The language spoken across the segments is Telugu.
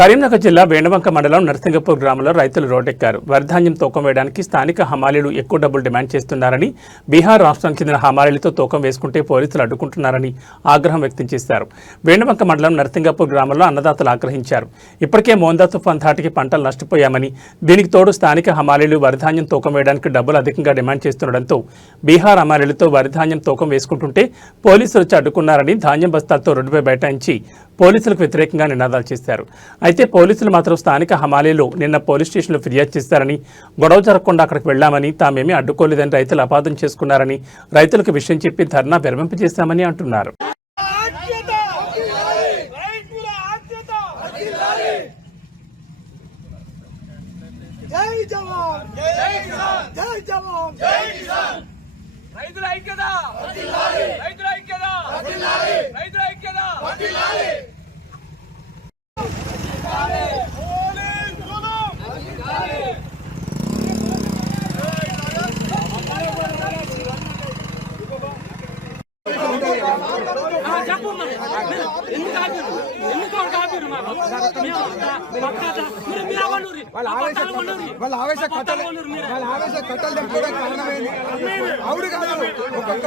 కరీంనగర్ జిల్లా వేణవంక మండలం నరసింగపూర్ గ్రామంలో రైతులు రోడ్డెక్కారు. వరిధాన్యం తూకం వేయడానికి స్థానిక హమాలీలు ఎక్కువ డబ్బులు డిమాండ్ చేస్తున్నారని బీహార్ రాష్ట్రానికి చెందిన హమాలీలతో తూకం వేసుకుంటే పోలీసులు అడ్డుకుంటున్నారని ఆగ్రహం వ్యక్తం చేశారు. వేణవంక మండలం నరసింగపూర్ గ్రామంలో అన్నదాతలు ఆగ్రహించారు. ఇప్పటికే మోందా తుఫాన్ ధాటికి పంటలు నష్టపోయామని దీనికి తోడు స్థానిక హమాలీలు వరిధాన్యం తూకం వేయడానికి డబ్బులు అధికంగా డిమాండ్ చేస్తుండటంతో బీహార్ హమాలీలతో వరిధాన్యం తూకం వేసుకుంటుంటే పోలీసులు వచ్చి అడ్డుకున్నారని ధాన్యం బస్తాలతో రోడ్డుపై బైఠాయించి పోలీసులకు వ్యతిరేకంగా నినాదాలు చేశారు. అయితే పోలీసులు మాత్రం స్థానిక హమాలీలో నిన్న పోలీస్ స్టేషన్లో ఫిర్యాదు చేశారని గొడవ జరగకుండా అక్కడికి వెళ్ళామని తామేమీ అడ్డుకోలేదని రైతులు అపాదం చేసుకున్నారని రైతులకు విషయం చెప్పి ధర్నా విరమింపజేశామని అంటున్నారు. రైతుల జై జవాన్ జై కిసాన్ జై జవాన్ జై కిసాన్ రైతుల ఐక్యత! రైతుల ఐక్యత! రైతుల ఐక్యత మరి మీరు ఎందుకు ఆపారు ఎందుకు ఒకటి ఆపారు మాకు మేము పక్కన మీరు మీరు అవ్వండి వాళ్ళ ఆవేశ కట్టలు వాళ్ళ ఆవేశ కట్టలు తెంపుకోవడానికి కారణమైంది ఆవిడ కాదు ఒక్కొక్క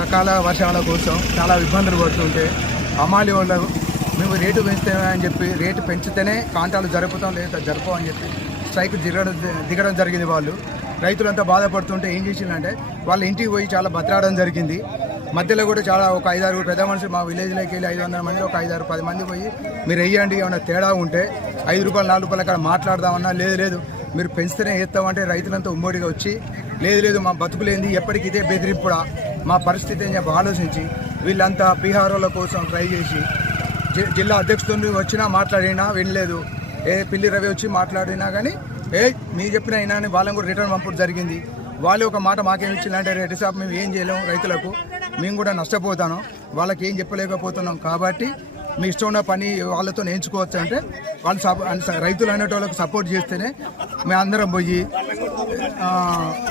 రకాల వర్షాల కోసం చాలా ఇబ్బందులు పడుతుంటే అమాలి వాళ్ళు మేము రేటు పెంచుతామని చెప్పి రేటు పెంచితేనే కాంటాలు జరుపుతాం లేదా జరపం అని చెప్పి స్ట్రైక్ దిగడం దిగడం జరిగింది వాళ్ళు. రైతులంతా బాధపడుతుంటే ఏం చేసిందంటే వాళ్ళ ఇంటికి పోయి చాలా బతరాడడం జరిగింది. మధ్యలో కూడా చాలా ఒక ఐదారు పెద్ద మనుషులు మా విలేజ్లోకి వెళ్ళి ఐదు వందల మంది ఒక ఐదారు పది మంది పోయి మీరు వెయ్యండి ఏమైనా తేడా ఉంటే ఐదు రూపాయలు నాలుగు రూపాయలు అక్కడ మాట్లాడదామన్నా. లేదు లేదు మీరు పెంచితేనే వేస్తామంటే రైతులంతా ఉమ్మడిగా వచ్చి లేదు లేదు మా బతుకులేంది ఎప్పటికి ఇదే బెదిరింపుడా? మా పరిస్థితి అని చెప్పి ఆలోచించి వీళ్ళంతా బీహారోల కోసం ట్రై చేసి జి- జిల్లా అధ్యక్షుడు వచ్చినా మాట్లాడినా వినలేదు. ఏ పిల్లి రవి వచ్చి మాట్లాడినా కానీ ఏ మీ చెప్పిన అయినా అని వాళ్ళని కూడా రిటర్న్ పంపడం జరిగింది. వాళ్ళు ఒక మాట మాకేమి ఇచ్చిందంటే రెడ్డి సాబ్ మేము ఏం చేయలేము రైతులకు. మేము కూడా నష్టపోతాను. వాళ్ళకి ఏం చెప్పలేకపోతున్నాం కాబట్టి మీ ఇష్టం ఉన్న పని వాళ్ళతో నేర్చుకోవచ్చు అంటే వాళ్ళు సపో- రైతులు అనేటోళ్ళకి సపోర్ట్ చేస్తేనే మేము అందరం పోయి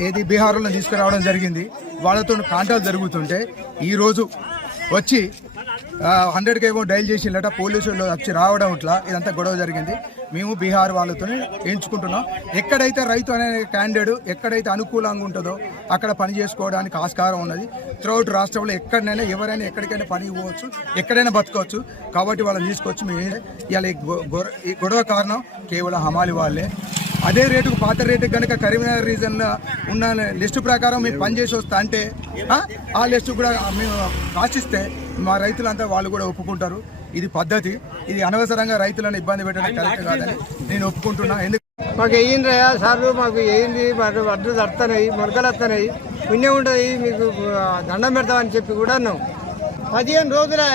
ఏది బీహార్లో తీసుకురావడం జరిగింది. వాళ్ళతో కాంటాలు జరుగుతుంటే ఈరోజు వచ్చి హండ్రెడ్కి ఏమో డైల్ చేసిండట పోలీసులు వచ్చి రావడం ఇట్లా ఇదంతా గొడవ జరిగింది. మేము బీహార్ వాళ్ళతో ఎంచుకుంటున్నాం. ఎక్కడైతే రైతు అనే క్యాండిడేట్ ఎక్కడైతే అనుకూలంగా ఉంటుందో అక్కడ పని చేసుకోవడానికి ఆస్కారం ఉన్నది. త్రూఅవుట్ రాష్ట్రంలో ఎక్కడైనా ఎవరైనా ఎక్కడికైనా పని పోవచ్చు ఎక్కడైనా బతకవచ్చు. కాబట్టి వాళ్ళని తీసుకొచ్చి మేము ఇలా ఈ గొ- ఈ గొడవ కారణం కేవలం హమాలి వాళ్ళే. అదే రేటుకు పాత రేటుకు కనుక కరీంనగర్ రీజన్ ఉన్న లిస్టు ప్రకారం మేము పనిచేసి వస్తా అంటే ఆ, లిస్టు కూడా మేము రాసిస్తే మా రైతులంతా వాళ్ళు కూడా ఒప్పుకుంటారు. ఇది పద్ధతి. ఇది అనవసరంగా రైతులను ఇబ్బంది పెట్టడం కరెక్ట్ కాదని నేను ఒప్పుకుంటున్నా. ఎందుకు మాకు వేయిండ్రయ్యా సార్లు మాకు వేయింది మాకు వడ్లు తడుతున్నాయి మొలకలు వస్తున్నాయి. పుణ్యం ఉంటుంది మీకు దండం పెడతామని చెప్పి కూడా అన్నాం. పదిహేను రోజులే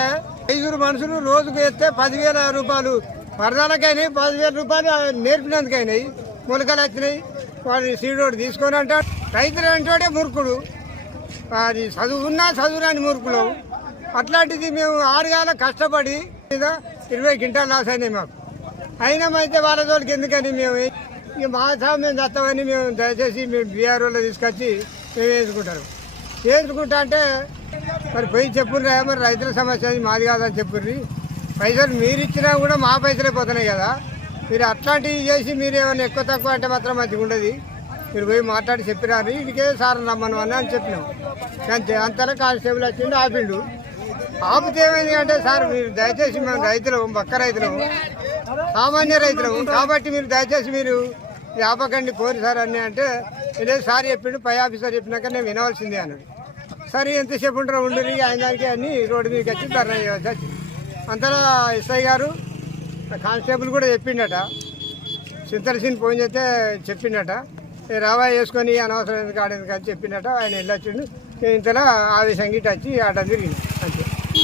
ఐదుగురు మనుషులు రోజుకు వేస్తే పదివేల రూపాయలు. వరదాలకైనాయి పదివేల రూపాయలు నేర్పినందుకైనాయి. మొలకలు వచ్చినాయి. వాడి సీడోడు తీసుకొని అంటాడు. రైతులు అంటాడే మూర్ఖుడు. అది చదువున్నా చదువురాని మూర్ఖులు. అట్లాంటిది మేము ఆరుగాల కష్టపడి ఇరవై క్వింటాల్ లాస్ అయినాయి మాకు. అయినామైతే వాళ్ళ జోలికి ఎందుకని మేము? మా సాగు మేము చేస్తామని మేము దయచేసి మేము బీఆర్ఓలో తీసుకొచ్చి మేము వేసుకుంటారు. వేసుకుంటా అంటే మరి పోయి చెప్పుర్రా మరి రైతుల సమస్య అది మాది కాదని చెప్పుర్రి. పైసలు మీరు ఇచ్చినా కూడా మా పైసలే పోతున్నాయి కదా. మీరు అట్లాంటివి చేసి మీరు ఏమైనా ఎక్కువ తక్కువ అంటే మాత్రం మంచిగా ఉండదు. మీరు పోయి మాట్లాడి చెప్పినారు. ఇంటికే సార్ రమ్మను అని అని చెప్పినాం. అంతే అంతలో కానిస్టేబుల్ వచ్చిండు ఆపిండు. ఆపితే ఏమైంది అంటే సార్ మీరు దయచేసి మేము రైతులు పక్క రైతులు సామాన్య రైతులు కాబట్టి మీరు దయచేసి మీరు ఆపకండి కోరి సార్ అని అంటే ఇదే సార్ చెప్పిండు పై ఆఫీసర్ చెప్పినాక నేను వినవలసిందే అన్నాడు. సరే ఎంతసేపు ఉంటారో ఉండరు ఆయన దానికి అన్ని రోడ్డు మీదకి వచ్చి ధర్నా చేయవలసి వచ్చింది. అంతలో ఎస్ఐ గారు కానిస్టేబుల్ కూడా చెప్పిండట. చింతలసీని ఫోన్ చేస్తే చెప్పిండట. రవా రావా వేసుకొని అనవసరం ఎందుకు ఆడేందుకు అని చెప్పిండట. ఆయన వెళ్ళొచ్చిండు. ఇంతలో ఆవేశంగా ఇటు వచ్చి ఆట తిరిగింది